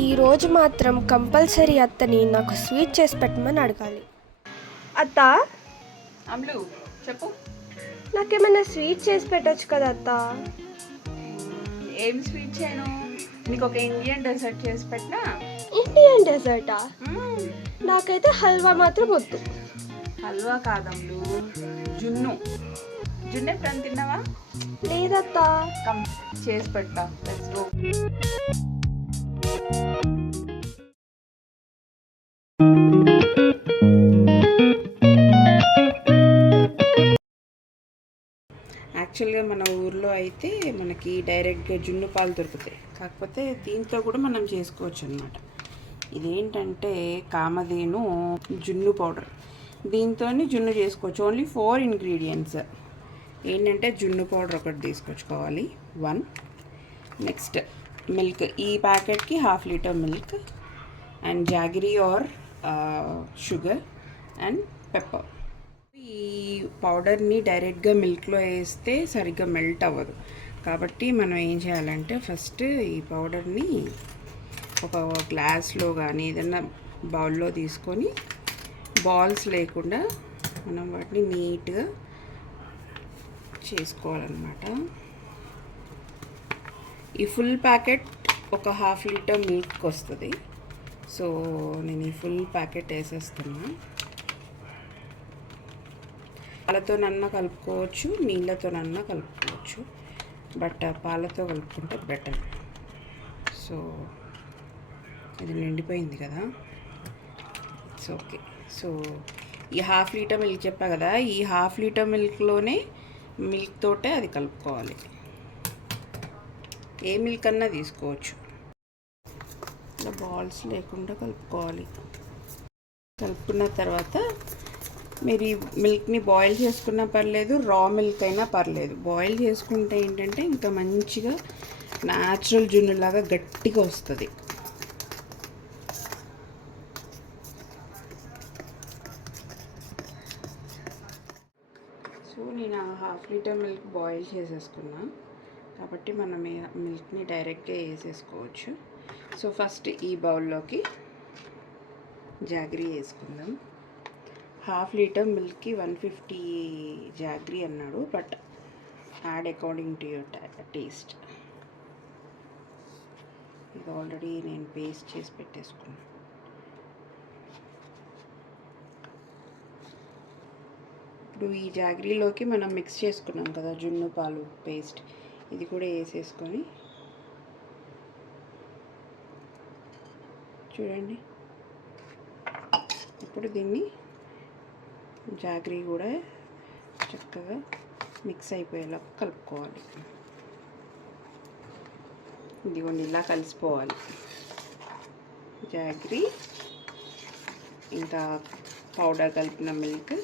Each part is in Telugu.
ఈరోజు మాత్రం కంపల్సరీ అత్తని నాకు స్వీట్ చేసి పెట్టమని అడగాలి. అత్త, అమ్లు చెప్పు. నాకేమైనా స్వీట్ చేసి పెట్టచ్చు కదా అత్త? ఏం స్వీట్ చేయను? నీకు ఒక ఇండియన్ డెజర్ట్ చేసి పెట్టినా. ఇండియన్ డెజర్టా? నాకైతే హల్వా మాత్రం వద్దు. హల్వా కాదమ్లు, జున్ను. జున్ను ఎప్పుడైనా తిన్నావా? లేదత్తా. కమ్ చేసి పెట్టా. Let's go. యాక్చువల్గా మన ఊర్లో అయితే మనకి డైరెక్ట్గా జున్ను పాలు దొరుకుతాయి, కాకపోతే దీంతో కూడా మనం చేసుకోవచ్చు అనమాట. ఇదేంటంటే కామధేను జున్ను పౌడర్. దీంతో జున్ను చేసుకోవచ్చు. Only 4 ingredients. ఏంటంటే జున్ను పౌడర్ ఒకటి తీసుకొచ్చుకోవాలి 1. Next milk. ఈ ప్యాకెట్కి 1/2 litre milk and jaggery or sugar and pepper. ఈ పౌడర్ని డైరెక్ట్గా మిల్క్లో వేస్తే సరిగ్గా మెల్ట్ అవ్వదు, కాబట్టి మనం ఏం చేయాలంటే ఫస్ట్ ఈ పౌడర్ని ఒక గ్లాస్లో కానీ ఏదైనా బౌల్లో తీసుకొని బాల్స్ లేకుండా మనం వాటిని నీట్గా చేసుకోవాలన్నమాట. ఈ ఫుల్ ప్యాకెట్ ఒక 1/2 లీటర్ మిల్క్ వస్తుంది. సో నేను ఈ ఫుల్ ప్యాకెట్ వేసేస్తున్నా. పాలతోనన్నా కలుపుకోవచ్చు, నీళ్ళతోనన్నా కలుపుకోవచ్చు, బట్ పాలతో కలుపుకుంటే బెటర్. సో ఇది నిండిపోయింది కదా, ఇట్స్ ఓకే. సో ఈ 1/2 లీటర్ మిల్క్ చెప్పా కదా, ఈ 1/2 లీటర్ మిల్క్లోనే మిల్క్ తోటే అది కలుపుకోవాలి. ఏ మిల్క్ అన్నా తీసుకోవచ్చు. ఇలా బాల్స్ లేకుండా కలుపుకోవాలి. కలుపుకున్న తర్వాత మీరు ఈ మిల్క్ని బాయిల్ చేసుకున్నా పర్లేదు, రా మిల్క్ అయినా పర్లేదు. బాయిల్ చేసుకుంటే ఏంటంటే ఇంకా మంచిగా న్యాచురల్ జున్నులాగా గట్టిగా వస్తుంది. సో నేను 1/2 లీటర్ మిల్క్ బాయిల్ చేసేసుకున్నా, కాబట్టి మనం మిల్క్ని డైరెక్ట్గా వేసేసుకోవచ్చు. సో ఫస్ట్ ఈ బౌల్లోకి జాగరీ వేసుకుందాం. 1/2 లీటర్ మిల్క్కి 150 జాగరీ అన్నాడు, but add according to your taste. ఇది ఆల్రెడీ నేను పేస్ట్ చేసి పెట్టేసుకున్నాను. ఇప్పుడు ఈ జాగరీలోకి మనం మిక్స్ చేసుకున్నాం కదా జున్ను పాలు పేస్ట్, ఇది కూడా వేసేసుకొని చూడండి. ఇప్పుడు దీన్ని జాగరీ కూడా చక్కగా మిక్స్ అయిపోయేలా కలుపుకోవాలి. ఇదిగోండి ఇలా కలిసిపోవాలి జాగరీ ఇంకా పౌడర్ కలిపిన మిల్క్.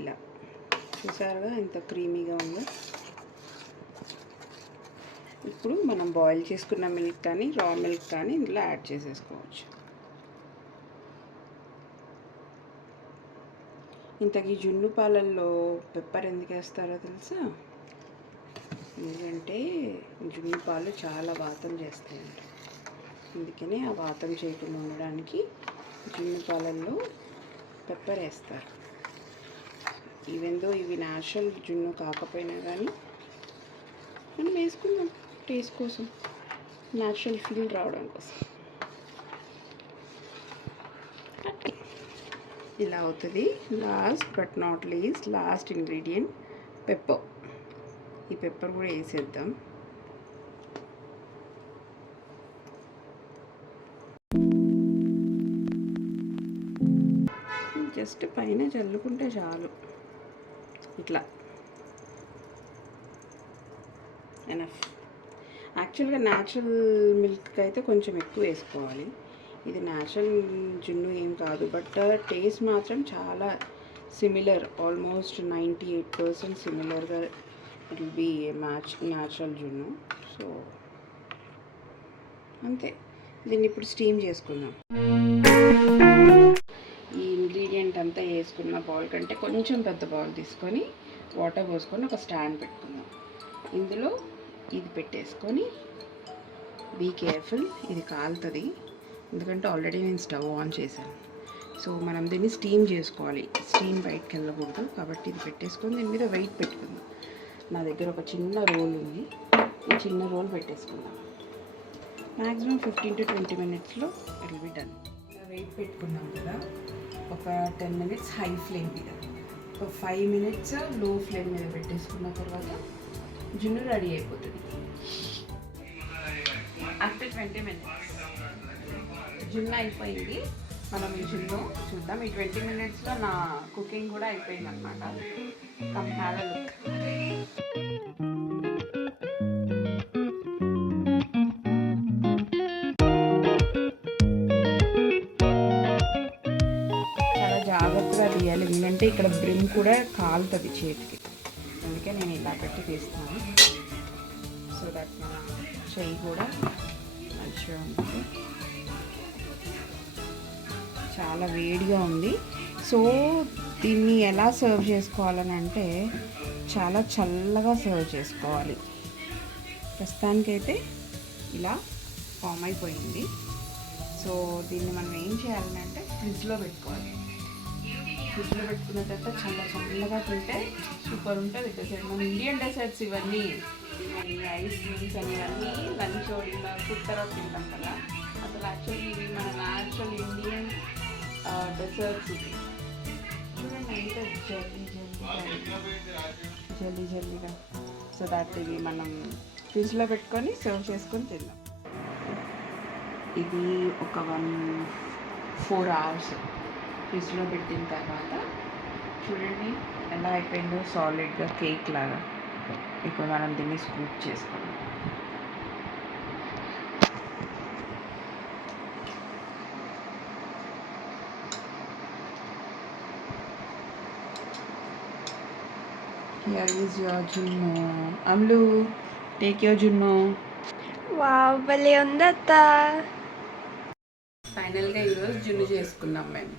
ఇలా చూసారుగా ఎంత క్రీమీగా ఉందో. ఇప్పుడు మనం బాయిల్ చేసుకున్న మిల్క్ కానీ రా మిల్క్ కానీ ఇందులో యాడ్ చేసేసుకోవచ్చు. ఇంతకీ జున్ను పాలల్లో పెప్పర్ ఎందుకు వేస్తారో తెలుసా? ఎందుకంటే జున్ను పాలు చాలా వాతం చేస్తాయంట. అందుకనే ఆ వాతం చేయకుండా ఉండడానికి జున్ను పాలల్లో పెప్పర్ వేస్తారు. ఈవెందో ఇవి న్యాచురల్ జున్ను కాకపోయినా కానీ మనం వేసుకుందాం టేస్ట్ కోసం, న్యాచురల్ ఫీల్ రావడం కోసం. ఇలా అవుతుంది. Last but not least, last ingredient pepper. ఈ పెప్పర్ కూడా వేసేద్దాం. జస్ట్ పైన చల్లుకుంటే చాలు. ఇట్లా ఎనఫ్. యాక్చువల్గా న్యాచురల్ మిల్క్ అయితే కొంచెం ఎక్కువ వేసుకోవాలి. ఇది న్యాచురల్ జున్ను ఏం కాదు, బట్ టేస్ట్ మాత్రం చాలా సిమిలర్, ఆల్మోస్ట్ 98% సిమిలర్గా ఇట్ విల్ బీ న్యాచురల్ జున్ను. సో అంతే. దీన్ని ఇప్పుడు స్టీమ్ చేసుకుందాం. ఈ ఇంగ్రీడియంట్ అంతా వేసుకున్న బౌల్ కంటే కొంచెం పెద్ద బౌల్ తీసుకొని వాటర్ పోసుకొని ఒక స్టాండ్ పెట్టుకుందాం. ఇందులో ఇది పెట్టేసుకొని బీ కేర్ఫుల్, ఇది కాలుతుంది ఎందుకంటే ఆల్రెడీ నేను స్టవ్ ఆన్ చేశాను. సో మనం దీన్ని స్టీమ్ చేసుకోవాలి, స్టీమ్ బయటకు వెళ్ళకూడదు. కాబట్టి ఇది పెట్టేసుకొని దీని మీద వెయిట్ పెట్టుకుందాం. నా దగ్గర ఒక చిన్న రోల్ ఉంది, ఈ చిన్న రోల్ పెట్టేసుకుందాం. మ్యాక్సిమం 15 to 20 మినిట్స్లో it will be done. Weight పెట్టుకున్నాం కదా, ఒక 10 మినిట్స్ హై ఫ్లేమ్ మీద, ఒక 5 మినిట్స్ లో ఫ్లేమ్ మీద పెట్టేసుకున్న తర్వాత జున్ను రెడీ అయిపోతుంది. ఆఫ్టర్ 20 మినిట్స్ జున్ను అయిపోయింది. మనం ఈ జున్ను చూద్దాం. ఈ 20 మినిట్స్లో నా కుకింగ్ కూడా అయిపోయింది అనమాట. Come have a look. చాలా జాగ్రత్తగా తీయాలి, ఎందుకంటే ఇక్కడ బ్రిమ్ కూడా కాలుతుంది చేతికి. అందుకే నేను ఇలా పెట్టి తీస్తున్నాను, సో దట్ మన చెయ్యి కూడా మంచిగా ఉంటుంది. చాలా వేడిగా ఉంది. సో దీన్ని ఎలా సర్వ్ చేసుకోవాలని అంటే చాలా చల్లగా సర్వ్ చేసుకోవాలి. ప్రస్తుతానికైతే ఇలా ఫామ్ అయిపోయింది. సో దీన్ని మనం ఏం చేయాలని అంటే ఫ్రిడ్జ్లో పెట్టుకోవాలి. ఫ్రిడ్జ్లో పెట్టుకున్న తర్వాత చల్లగా తింటే సూపర్ ఉంటుంది. డెసర్ట్ మన ఇండియన్ డెసర్ట్స్ ఇవన్నీ, ఐస్ క్రీమ్స్ అని ఇవన్నీ లంచ్ ఫుడ్ తర్వాత తింటాం కదా. అసలు యాక్చువల్లీ ఇవి మన న్యాచురల్ ఇండియన్ డెసర్ట్స్. ఇది చూడండి అయితే జల్లీగా. సో దట్ ఇవి మనం ఫ్రిడ్జ్లో పెట్టుకొని సర్వ్ చేసుకొని తిందాం. ఇది ఒక 4 hours ఫ్రిడ్జ్లో పెట్టిన తర్వాత చూడండి ఎలా అయిపోయిందో, సాలిడ్గా కేక్ లాగా. ఇప్పుడు మనం దీన్ని స్కూప్ చేసుకుందాం. Here is your Junno. Amlu, take your Junno. Wow, భలే ఉందత్త. ఫైనల్గా ఈరోజు జున్ను చేసుకున్నాం మేము.